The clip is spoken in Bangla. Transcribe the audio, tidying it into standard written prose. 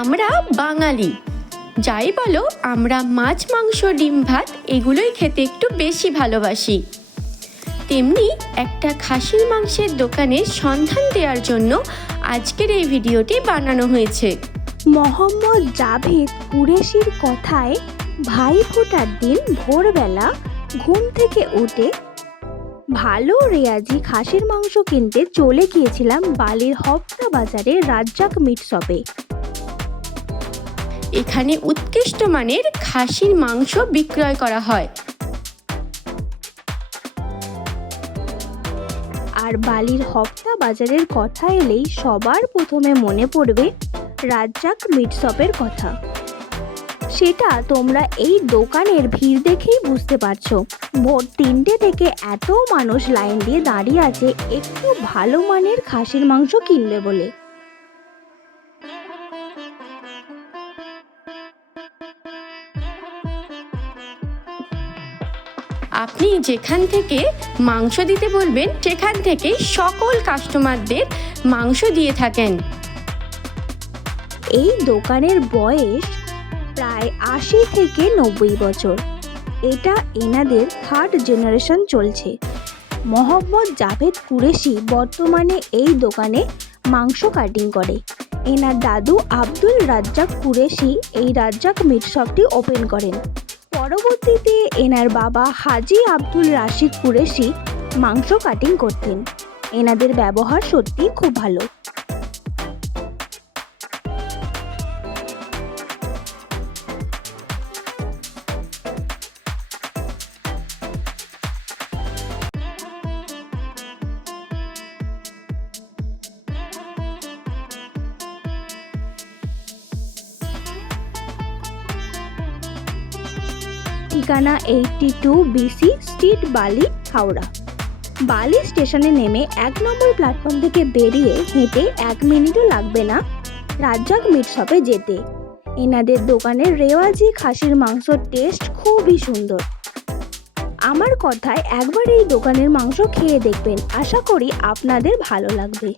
আমরা বাঙালি, যাই বলো আমরা মাছ মাংস ডিম ভাত এগুলোই খেতে একটু বেশি ভালোবাসি। তেমনি একটা খাসির মাংসের দোকানের সন্ধান দেওয়ার জন্য আজকের এই ভিডিওটি বানানো হয়েছে। মোহাম্মদ জাভেদ কুরেশির কথায় ভাইফোঁটার দিন ভোরবেলা ঘুম থেকে উঠে ভালো রেয়াজি খাসির মাংস কিনতে চলে গিয়েছিলাম বালির হপ্তা বাজারে রাজ্জাক মিট শপে। এখানে উৎকৃষ্ট মানের খাসির মাংস বিক্রয় করা হয়। আর বালির হপ্তা বাজারের কথা এলেই সবার প্রথমে মনে পড়বে রাজ্জাক মিট শপের কথা। সেটা তোমরা এই দোকানের ভিড় দেখেই বুঝতে পারছো। ভোর 3টে থেকে এত মানুষ লাইন দিয়ে দাঁড়িয়ে আছে একটু ভালো মানের খাসির মাংস কিনবে বলে। আপনি যেখান থেকে মাংস দিতে বলবেন সেখান থেকে সকল কাস্টমারদের মাংস দিয়ে থাকেন। এই দোকানের বয়স প্রায় 80 থেকে 90 বছর। এটা এনাদের 3rd জেনারেশন চলছে। মোহাম্মদ জাভেদ কুরেশি বর্তমানে এই দোকানে মাংস কাটিং করে। এনার দাদু আব্দুল রাজ্জাক কুরেশি এই রাজ্জাক মিট শপটি ওপেন করেন। পরবর্তীতে এনার বাবা হাজি আব্দুল রাশিদ কুরেশি মাংস কাটিং করতেন। এনাদের ব্যবহার সত্যি খুব ভালো। ঠিকানা 82 BC স্ট্রিট, বালি, হাওড়া। বালি স্টেশনে নেমে 1 নম্বর প্ল্যাটফর্ম থেকে বেরিয়ে হেঁটে 1 মিনিটও লাগবে না রাজ্জাক মিট শপে যেতে। এনাদের দোকানের রেওয়াজি খাসির মাংসর টেস্ট খুবই সুন্দর। আমার কথায় একবার এই দোকানের মাংস খেয়ে দেখবেন, আশা করি আপনাদের ভালো লাগবে।